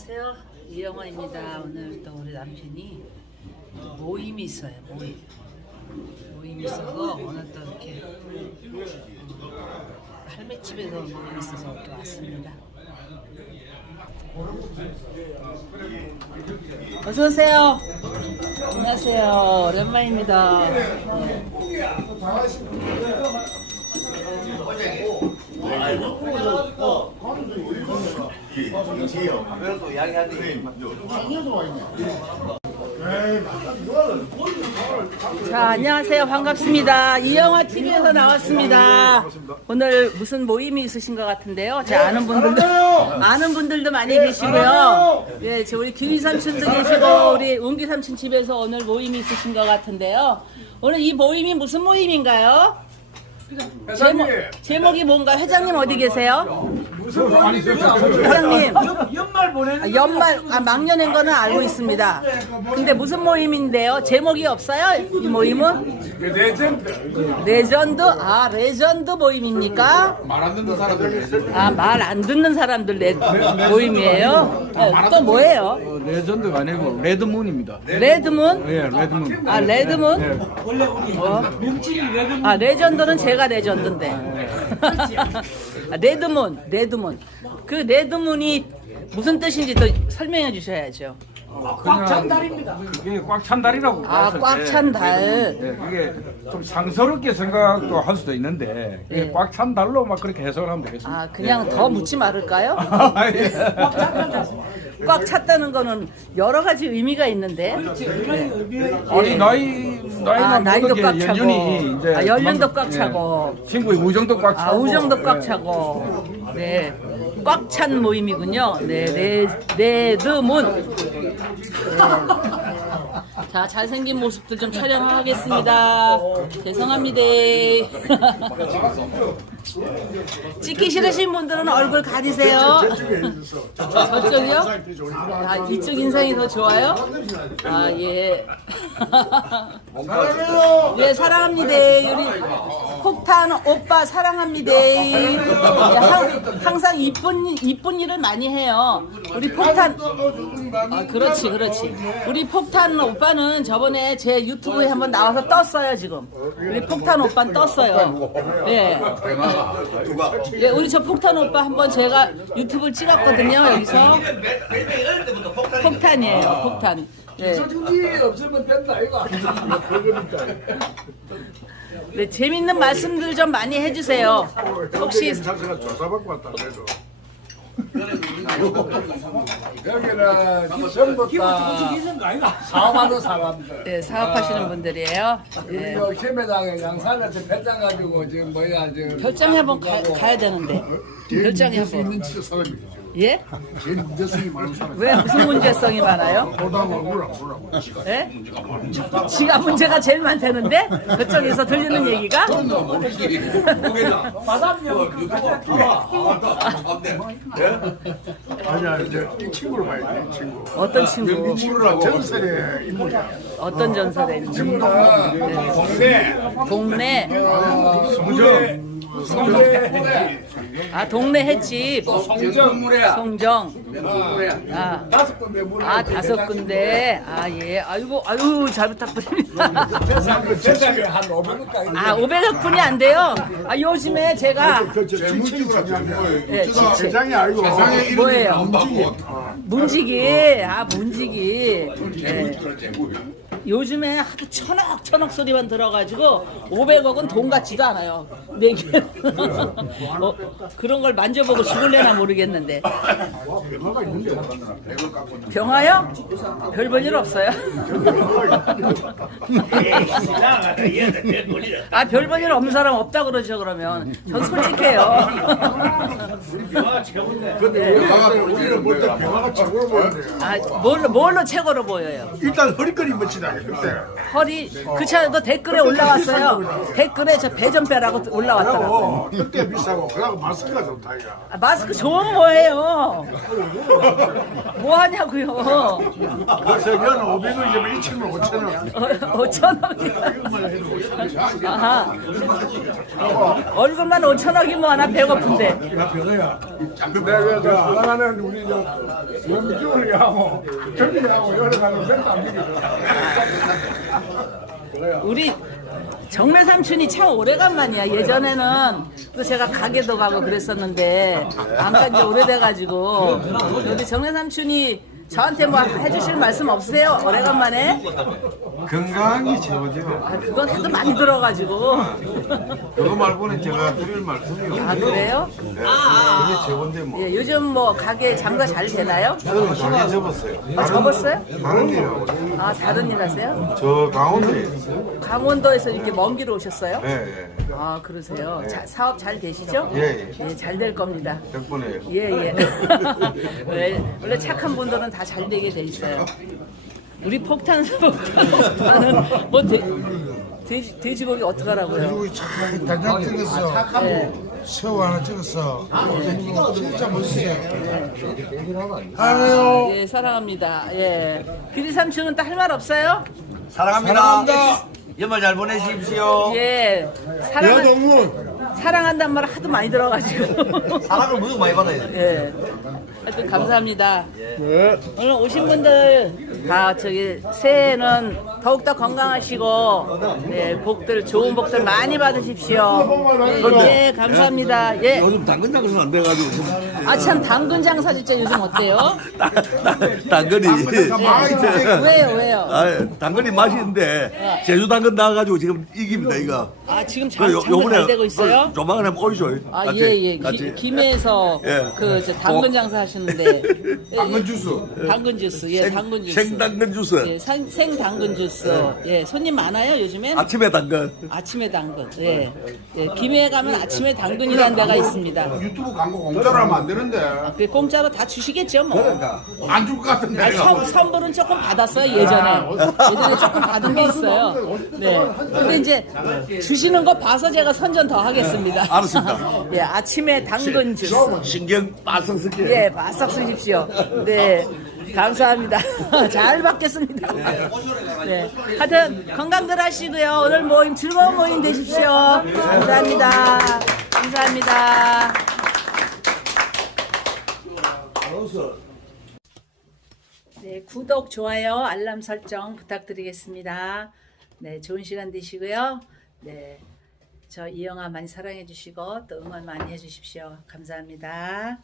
안녕하세요. 이영화입니다. 오늘 또 우리 남편이 모임이 있어요. 모임. 모임이 있어서 오늘 또 이렇게 어, 할매 집에서 모임이 있어서 이렇게 왔습니다. 어서 오세요. 안녕하세요. 오랜만입니다. 자, 안녕하세요. 반갑습니다. 이영화 TV에서 나왔습니다. 오늘 무슨 모임이 있으신 것 같은데요. 제 아는 분들도 아는 분들도 많이 계시고요. 예, 저 우리 규희 삼촌도 계시고 우리 웅기 삼촌 집에서 오늘 모임이 있으신 것 같은데요. 오늘 이 모임이 무슨 모임인가요? 제목, 제목이 뭔가 회장님 어디 계세요? 회장님 연말 보내는 아, 연말 아 막년인 거는 알고 있습니다. 근데 무슨 모임인데요? 제목이 없어요? 이 모임은 레전드 레전드 아 레전드 모임입니까? 말 안 듣는 사람들 아말 안 듣는 사람들 레, 모임이에요? 네, 또 뭐예요? 어, 레전드가 아니고 레드문입니다. 레드문? 예, 레드문. 아 레드문? 네. 원래 우리 명칭이 레드문. 아 레전드는 제가 레전드인데. 아, 레드문, 레 드문. 그 레드문이 무슨 뜻인지 또 설명해 주셔야죠. 꽉 찬 달입니다. 이게 꽉 찬 달이라고. 아, 봤을 꽉 때 찬 달. 예, 이게 좀 상스럽게 생각도 할 수도 있는데 이게 예. 꽉찬 달로 막 그렇게 해석을 하면 되겠습니다. 아, 그냥 더 묻지 말을까요? 예. 꽉 찼다는 거는 여러 가지 의미가 있는데. 아니 나이 나이나 아, 나이도 모든 게 꽉 차고. 연륜이 이제 아, 연륜도 그만큼, 꽉 차고. 예, 친구의 우정도 꽉 차고 아, 우정도 꽉 예. 차고. 네. 꽉 찬 모임이군요. 네, 레, 레드문. 네. 자, 잘생긴 모습들 좀 촬영하겠습니다. 죄송합니다. 찍기 싫으신 분들은 얼굴 가리세요. 저쪽이요? 아, 이쪽 인상이 더 좋아요? 아, 예. 예, 사랑합니다. 우리 폭탄 오빠 사랑합니다. 예, 항- 항상 이쁜 이쁜 일을 많이 해요. 우리 폭탄 아, 그렇지, 그렇지. 우리 폭탄 오빠는 저번에 제 유튜브에 한번 나와서 떴어요, 지금. 우리 폭탄 오빠는 떴어요. 예. 예, 우리 저 폭탄 오빠 한번 제가 유튜브를 찍었거든요, 여기서. 폭탄이에요, 폭탄. 예. 없으면 된다 이거. 네, 재밌는 말씀들 좀 많이 해주세요. 혹시 자체가 조사받고 왔다 그래도 여기는 전부 다 사업하는 사람들. 네, 사업하시는 분들이에요. 예. 요 김회장에 양산에서 별장 가지고 지금 뭐야 지금 별장에 한번 가, 가야 되는데. 한번. 있는 사람이죠 예? 제일 문제성이 많은 사람 왜 무슨 문제성이 많아요? 보다 얼굴 안 보라고 예? 지가 문제가 제일 많다는데? 그쪽에서 들리는 얘기가? 아니야 이제 이 친구를 봐야 돼이 친구 어떤 친구? 친구랑 전설의 인물이야 어떤 전설에 있는지. 동네 동네, 성재 성재 아, 동네 횟집. 성정 송정. 아, 다섯 군데 문 아, 다섯 군데. 아, 예. 아이고, 아유, 잘 부탁드립니다. 세상에 한 500원까지 아, 500억 분이 안 돼요. 아, 요즘에 제가 그저 칭칭이 중요한데 예, 아니고 뭐예요? 문지기. 아, 문지기. 예. 요즘에 하도 천억 천억 소리만 들어가지고 500억은 돈 같지도 않아요. 네 개. 어, 그런 걸 만져보고 죽을래나 모르겠는데. 병화요? 별 볼 일 없어요. 아, 별 볼 일 없는 사람 없다 그러죠, 그러면. 전 솔직해요. 근데 우리는 볼때 병화가 최고로 보는데 아, 뭘로, 뭘로 최고로 보여요? 일단 허리끈이 멋지다. 허리 그 차도 댓글에 올라왔어요. 댓글에 저배좀 빼라고 올라왔더라고. 어, 그때 비싸고 그러고 마스크가 좋다 이거. 아, 마스크 좋은 거예요. 뭐 하냐고요. 그래서 이거는 500원이면 이 친구 5천 원. 5천억이. 아하. 얼굴만 5천억이면 하나 배고픈데. 내가 저 사랑하는 우리 저 영준이하고 정준이하고 여러 가지 맨날 안 믿거든. 우리 정매 삼촌이 참 오래간만이야. 예전에는 또 제가 가게도 가고 그랬었는데 안 간 지 오래돼가지고 우리 정매 삼촌이 저한테 뭐 해주실 말씀 없으세요? 오래간만에? 건강이 최고죠. 아, 그건 하도 많이 들어가지고. 그거 말고는 제가 드릴 말씀이 없네요. 아 그래요? 그게 최고인데 뭐. 예, 요즘 뭐 가게 장사 잘 되나요? 저는 가게 접었어요. 아, 접었어요? 다른 일하고 아 다른 일 하세요? 저 강원도에 있어요. 강원도에서 이렇게 먼 길 오셨어요? 예, 예. 아 그러세요? 자, 사업 잘 되시죠? 예, 예, 잘 될 겁니다. 덕분에 예, 예. 원래, 원래 착한 분들은 다잘 되게 돼 있어요. 우리 폭탄 폭탄은 뭐 돼, 돼지, 돼지고기 어떡하라고요? 간장 찍었어. 예. 새우 하나 찍었어. 진짜 멋있어요. 아유. 예, 사랑합니다. 예. 기리 삼촌은 또 할 말 없어요? 사랑합니다. 연말 잘 보내십시오. 예. 사랑. 사랑한다는 말 하도 많이 들어가지고. 사랑을 무척 많이 받아야 돼. 예. 하여튼 감사합니다. 오늘 오신 분들 다 저기 새해에는 더욱더 건강하시고 네, 복들 좋은 복들 많이 받으십시오. 예, 예, 감사합니다. 예. 요즘 당근 장사는 안 돼가지고 좀 아 참 당근 장사 진짜 요즘 어때요? 당근이 왜요, 왜요? 아, 당근이 맛있는데 제주 당근 나와가지고 지금 이깁니다 이거. 아 지금 장, 그 요- 장사 잘 되고 있어요? 그 조만간에 한번 오시죠. 아, 같이, 예, 예. 같이. 기, 김해에서 예. 그 저 당근 장사 하시는데. 당근 주스. 당근 주스. 예, 당근 주스. 생당근 주스. 예, 생, 생 당근 주스. 예, 손님 많아요, 요즘엔? 아침에 당근. 아침에 당근. 예. 예. 김해에 가면 아침에 당근이라는 데가 있습니다. 유튜브 광고 공짜로 하면 안 되는데 그 공짜로 다 주시겠죠, 뭐. 안 줄 것 같은데. 아, 선, 선불은 조금 받았어요, 예전에. 예전에 조금 받은 게 있어요. 네. 근데 이제 주시는 거 봐서 제가 선전 더 하겠습니다. 알았습니다. 예, 아침에 당근 주스. 신경 빠삭 쓰게. 예, 바싹 쓰십시오. 네. 감사합니다. 잘 받겠습니다. 네. 하여튼 건강들 하시고요. 오늘 모임 즐거운 모임 되십시오. 감사합니다. 감사합니다. 네, 구독, 좋아요, 알람 설정 부탁드리겠습니다. 네, 좋은 시간 되시고요. 네. 저 이영아 많이 사랑해 주시고 또 응원 많이 해 주십시오. 감사합니다.